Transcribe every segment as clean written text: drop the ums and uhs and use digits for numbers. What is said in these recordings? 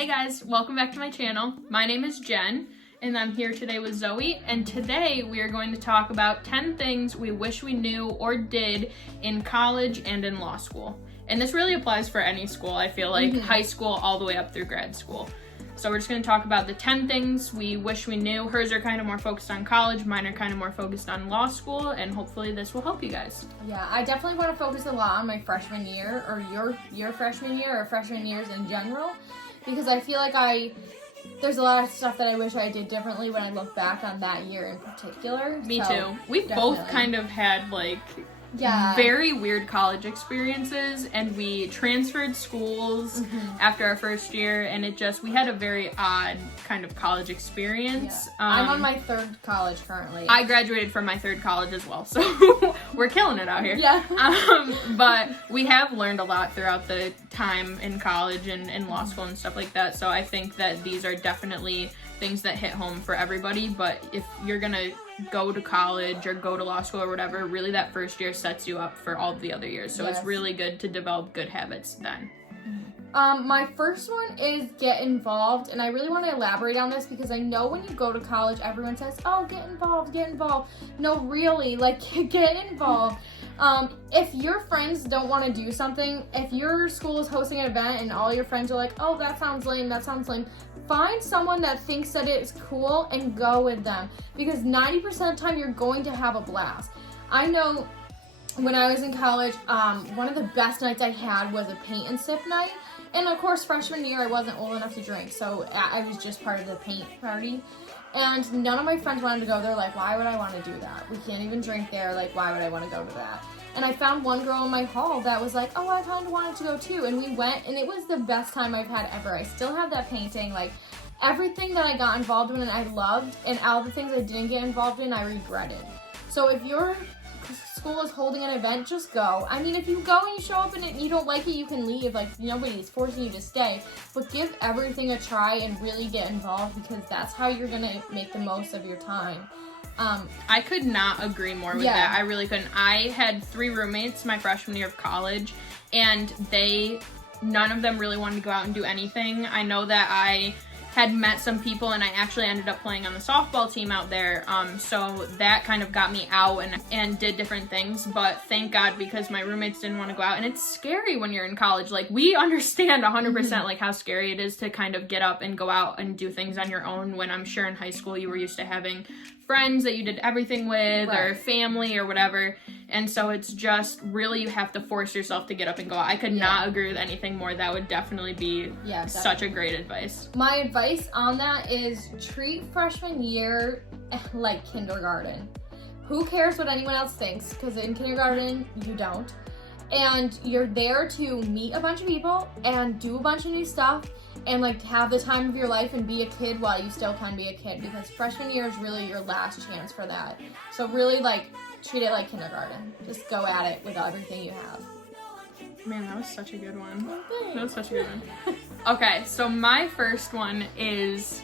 Hey guys, welcome back to my channel. My name is Jen, and I'm here today with Zoe, and today we are going to talk about 10 things we wish we knew or did in college and in law school. And this really applies for any school, I feel like, high school all the way up through grad school. So we're just going to talk about the 10 things we wish we knew. Hers are kind of more focused on college, mine are kind of more focused on law school, and hopefully this will help you guys. Yeah, I definitely want to focus a lot on my freshman year, or your freshman year, or freshman years in general, because I feel like there's a lot of stuff that I wish I did differently when I look back on that year in particular. Me too. We both kind of had very weird college experiences, and we transferred schools after our first year, and we had a very odd kind of college experience. Yeah. I'm on my third college currently. I graduated from my third college as well, so we're killing it out here. Yeah. But we have learned a lot throughout the time in college and in law school and stuff like that, so I think that these are definitely things that hit home for everybody. But if you're gonna go to college or go to law school or whatever, really that first year sets you up for all the other years. So It's really good to develop good habits then. My first one is get involved, and I really want to elaborate on this because I know when you go to college, everyone says, oh, get involved. No, really, get involved. If your friends don't want to do something, if your school is hosting an event and all your friends are like, oh, that sounds lame, find someone that thinks that it's cool and go with them, because 90% of the time you're going to have a blast. I know when I was in college, one of the best nights I had was a paint and sip night. And of course, freshman year, I wasn't old enough to drink, so I was just part of the paint party. And none of my friends wanted to go. They're like, why would I want to do that? We can't even drink there. Why would I want to go to that? And I found one girl in my hall that was like, oh, I kind of wanted to go too. And we went, and it was the best time I've had ever. I still have that painting. Everything that I got involved in and I loved, and all the things I didn't get involved in, I regretted. So if your school is holding an event, just go. I mean, if you go and you show up and you don't like it, you can leave. Nobody's forcing you to stay. But give everything a try and really get involved, because that's how you're going to make the most of your time. I could not agree more with that. I really couldn't. I had 3 roommates my freshman year of college, and none of them really wanted to go out and do anything. I know that I had met some people, and I actually ended up playing on the softball team out there, so that kind of got me out and did different things. But thank God, because my roommates didn't want to go out, and it's scary when you're in college. We understand 100% how scary it is to kind of get up and go out and do things on your own, when I'm sure in high school you were used to having friends that you did everything with, or family or whatever. And so it's just really, you have to force yourself to get up and go out. I could not agree with anything more. That would definitely be such a great advice. My advice on that is treat freshman year like kindergarten. Who cares what anyone else thinks? Because in kindergarten, you don't. And you're there to meet a bunch of people and do a bunch of new stuff and have the time of your life and be a kid while you still can be a kid, because freshman year is really your last chance for that. So really treat it like kindergarten. Just go at it with everything you have. Man, that was such a good one. Oh, that was such a good one. Okay, so my first one is,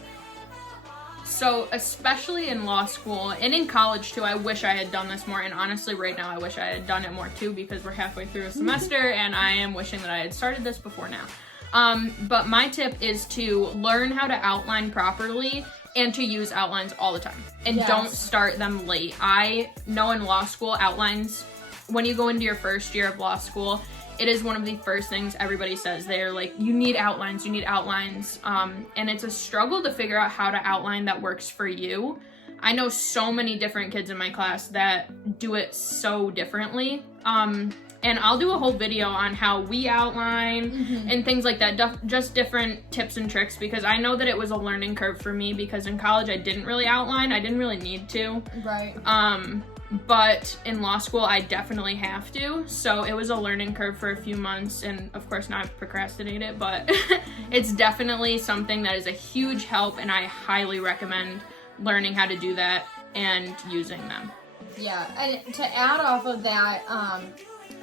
so especially in law school and in college too, I wish I had done this more. And honestly, right now, I wish I had done it more too, because we're halfway through a semester and I am wishing that I had started this before now. But my tip is to learn how to outline properly and to use outlines all the time. And don't start them late. I know in law school, outlines, when you go into your first year of law school, it is one of the first things everybody says. They're like, you need outlines. And it's a struggle to figure out how to outline that works for you. I know so many different kids in my class that do it so differently. And I'll do a whole video on how we outline and things like that, just different tips and tricks, because I know that it was a learning curve for me, because in college I didn't really outline. I didn't really need to. Right. But in law school I definitely have to. So it was a learning curve for a few months, and of course now I've procrastinated it, but it's definitely something that is a huge help, and I highly recommend learning how to do that and using them. Yeah, and to add off of that,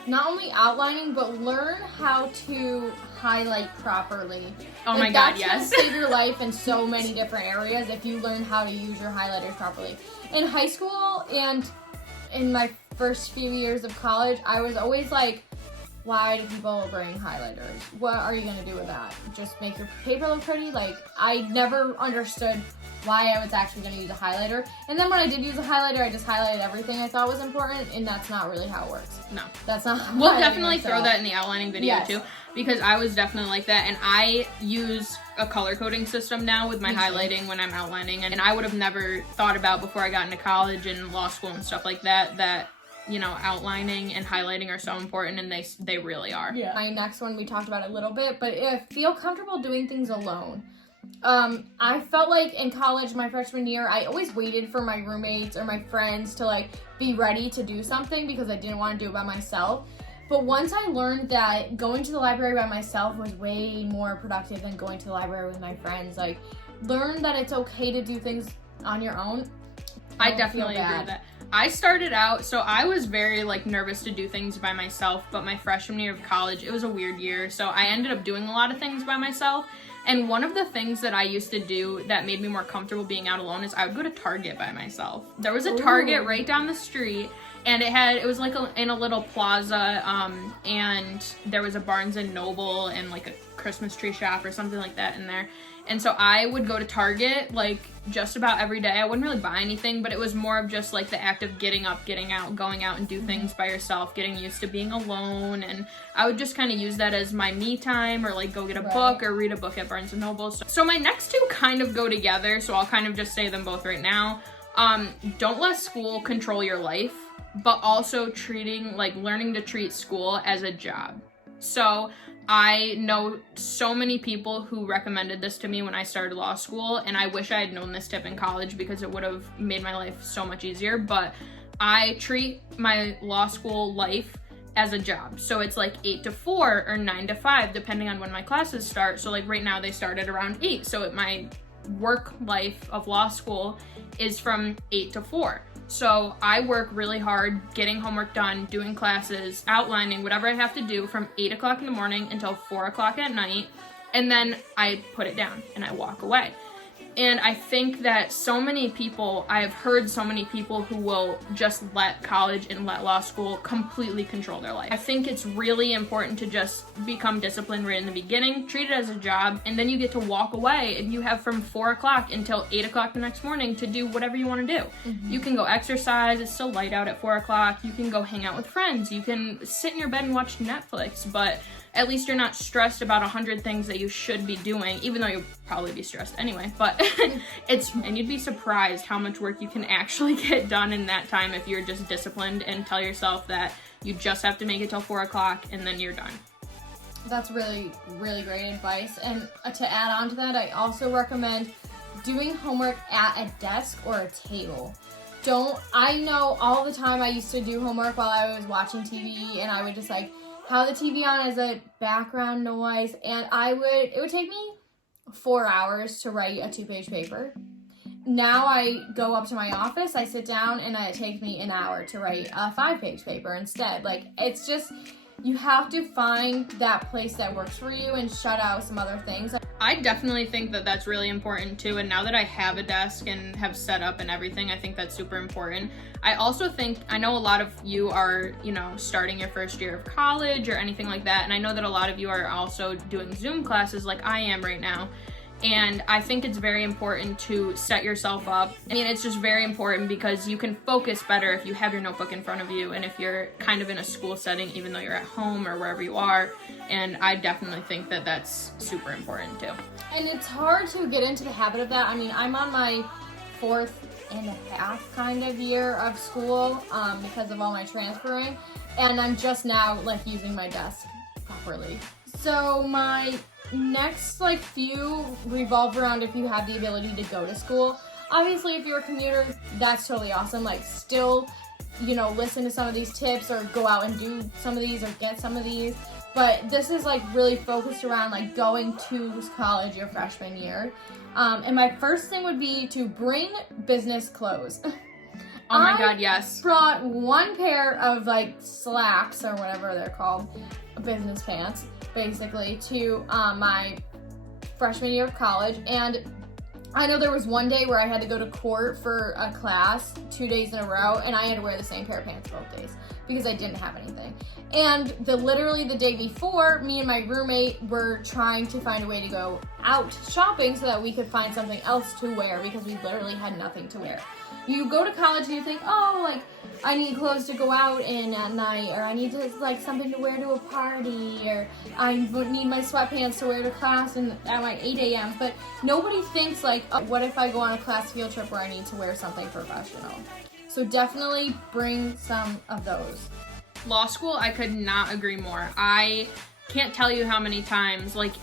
not only outlining, but learn how to highlight properly. Oh my God, yes. That's gonna save your life in so many different areas if you learn how to use your highlighters properly. In high school and in my first few years of college, I was always why do people bring highlighters? What are you gonna do with that? Just make your paper look pretty? Like, I never understood why I was actually gonna use a highlighter. And then when I did use a highlighter, I just highlighted everything I thought was important, and that's not really how it works. No. That's not how We'll highlighting definitely works throw at all. that in the outlining video Yes. too, because I was definitely like that, and I use a color coding system now with my Me too. highlighting when I'm outlining, and I would have never thought about before I got into college and law school and stuff like that, you know, outlining and highlighting are so important, and they really are. Yeah. My next one, we talked about it a little bit, but feel comfortable doing things alone. I felt like in college, my freshman year, I always waited for my roommates or my friends to like be ready to do something because I didn't want to do it by myself. But once I learned that going to the library by myself was way more productive than going to the library with my friends, like learned that it's okay to do things on your own. I definitely agree with that. I started out, so I was very like nervous to do things by myself, but my freshman year of college, it was a weird year, so I ended up doing a lot of things by myself. And one of the things that I used to do that made me more comfortable being out alone is I would go to Target by myself. There was a Target right down the street, and it was like in a little plaza, and there was a Barnes and Noble and like a Christmas tree shop or something like that in there. And so I would go to Target like just about every day. I wouldn't really buy anything, but it was more of just like the act of getting up, getting out, going out and do things by yourself, getting used to being alone. And I would just kind of use that as my me time, or like go get a book or read a book at Barnes and Noble. So my next two kind of go together, so I'll kind of just say them both right now. Don't let school control your life, but also learning to treat school as a job. So I know so many people who recommended this to me when I started law school, and I wish I had known this tip in college because it would have made my life so much easier, but I treat my law school life as a job. So it's like 8 to 4 or 9 to 5, depending on when my classes start. So like right now they start at around 8. So my work life of law school is from 8 to 4. So I work really hard getting homework done, doing classes, outlining, whatever I have to do from 8 o'clock in the morning until 4 o'clock at night. And then I put it down and I walk away. And I think that I have heard so many people who will just let college and let law school completely control their life. I think it's really important to just become disciplined right in the beginning, treat it as a job, and then you get to walk away and you have from 4 o'clock until 8 o'clock the next morning to do whatever you want to do. Mm-hmm. You can go exercise, it's still light out at 4 o'clock, you can go hang out with friends, you can sit in your bed and watch Netflix, but at least you're not stressed about 100 things that you should be doing, even though you'll probably be stressed anyway. But and you'd be surprised how much work you can actually get done in that time if you're just disciplined and tell yourself that you just have to make it till 4 o'clock and then you're done. That's really, really great advice. And to add on to that, I also recommend doing homework at a desk or a table. I know all the time I used to do homework while I was watching TV, and I would just like have the TV on as a background noise, and it would take me 4 hours to write a 2-page paper. Now I go up to my office, I sit down, and it takes me an hour to write a 5-page paper instead. Like, it's just, you have to find that place that works for you and shut out some other things. I definitely think that that's really important too, and now that I have a desk and have set up and everything, I think that's super important. I also think, I know a lot of you are, starting your first year of college or anything like that, and I know that a lot of you are also doing Zoom classes like I am right now. And I think it's very important to set yourself up. I mean, it's just very important because you can focus better if you have your notebook in front of you and if you're kind of in a school setting, even though you're at home or wherever you are. And I definitely think that that's super important too. And it's hard to get into the habit of that. I mean, I'm on my 4th and a half kind of year of school because of all my transferring. And I'm just now using my desk properly. So my next few revolve around if you have the ability to go to school. Obviously, if you're a commuter, that's totally awesome. Still, listen to some of these tips or go out and do some of these or get some of these. But this is really focused around going to college your freshman year. And my first thing would be to bring business clothes. Oh my God, yes. Brought one pair of slacks or whatever they're called, business pants, basically, to my freshman year of college. And I know there was one day where I had to go to court for a class 2 days in a row, and I had to wear the same pair of pants both days because I didn't have anything. And literally the day before, me and my roommate were trying to find a way to go out shopping so that we could find something else to wear because we literally had nothing to wear. You go to college and you think, oh, like, I need clothes to go out in at night, or I need to, like, something to wear to a party, or I need my sweatpants to wear to class and at my 8 a.m. But nobody thinks, like, oh, what if I go on a class field trip where I need to wear something professional? So definitely bring some of those. Law school, I could not agree more. I can't tell you how many times, like,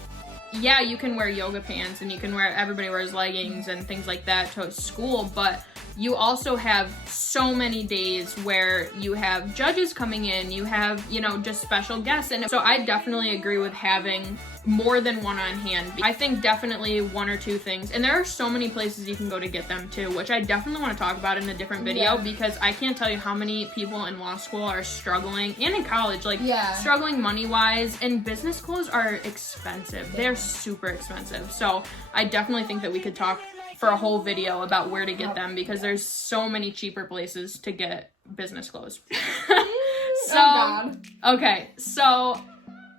yeah, you can wear yoga pants and you can wear, everybody wears leggings and things like that to school, but you also have so many days where you have judges coming in, you have, you know, just special guests. And so I definitely agree with having more than one on hand. I think definitely one or two things. And there are so many places you can go to get them too, which I definitely want to talk about in a different video because I can't tell you how many people in law school are struggling and in college, like struggling money-wise, and business clothes are expensive. They're super expensive. So I definitely think that we could talk for a whole video about where to get them because there's so many cheaper places to get business clothes. Okay, so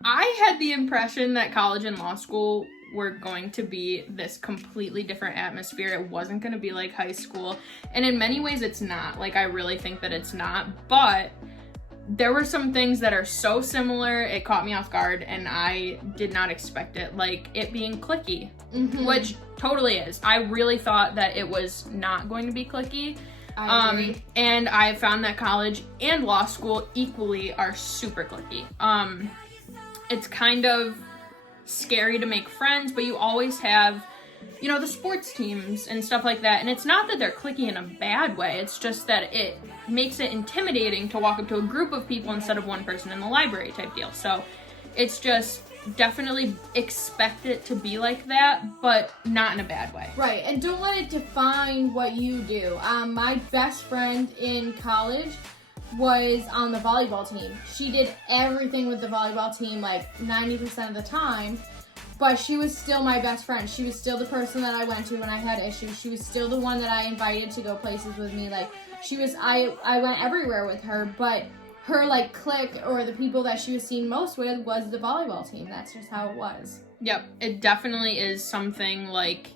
I had the impression that college and law school were going to be this completely different atmosphere. It wasn't going to be like high school. And in many ways it's not. Like, I really think that it's not. But there were some things that are so similar, it caught me off guard, and I did not expect it. Like, it being clicky, which totally is. I really thought that it was not going to be clicky. I agree. And I found that college and law school equally are super clicky. It's kind of scary to make friends, but you always have, you know, the sports teams and stuff like that. And it's not that they're clicky in a bad way. It's just that it makes it intimidating to walk up to a group of people instead of one person in the library type deal. So it's just definitely expect it to be like that, but not in a bad way. Right, and don't let it define what you do. My best friend in college was on the volleyball team. She did everything with the volleyball team, like 90% of the time, but she was still my best friend. She was still the person that I went to when I had issues. She was still the one that I invited to go places with me. Like, she was, I went everywhere with her, but her, like, clique or the people that she was seen most with was the volleyball team. That's just how it was. Yep, it definitely is something, like,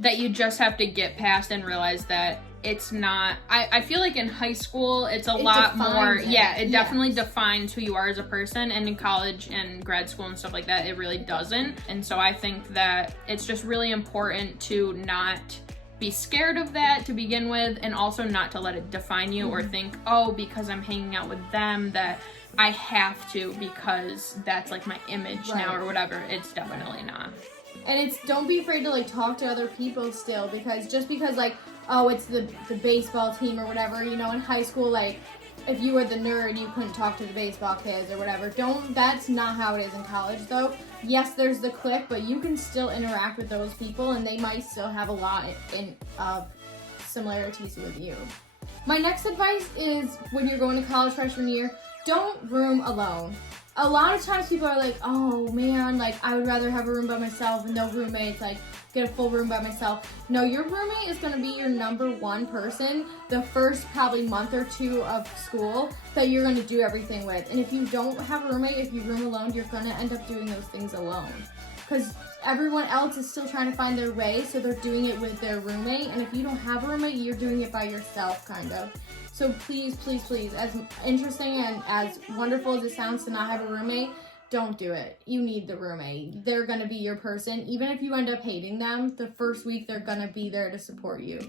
that you just have to get past and realize that it's not, I feel like in high school, it's a lot more, it definitely defines who you are as a person, and in college and grad school and stuff like that, it really doesn't. And so I think that it's just really important to not be scared of that to begin with, and also not to let it define you or think, oh, because I'm hanging out with them that I have to because that's like my image now or whatever. It's definitely not. And it's, don't be afraid to, like, talk to other people still, because just because, like, oh, it's the baseball team or whatever, you know, in high school, like, if you were the nerd, you couldn't talk to the baseball kids or whatever. That's not how it is in college, though. Yes, there's the clique, but you can still interact with those people, and they might still have a lot of similarities with you. My next advice is, when you're going to college freshman year, don't room alone. A lot of times people are like, oh man, like, I would rather have a room by myself and no roommates, like, get a full room by myself. No, your roommate is going to be your number one person the first probably month or two of school that you're going to do everything with. And if you don't have a roommate, if you room alone, you're going to end up doing those things alone. Because everyone else is still trying to find their way, so they're doing it with their roommate. And if you don't have a roommate, you're doing it by yourself, kind of. So please, please, please, as interesting and as wonderful as it sounds to not have a roommate, don't do it. You need the roommate. They're going to be your person. Even if you end up hating them, the first week they're going to be there to support you.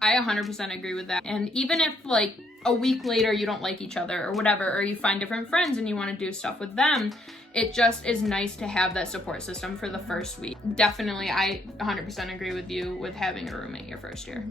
I 100% agree with that. And even if, like, a week later you don't like each other or whatever, or you find different friends and you want to do stuff with them, it just is nice to have that support system for the first week. Definitely, I 100% agree with you with having a roommate your first year.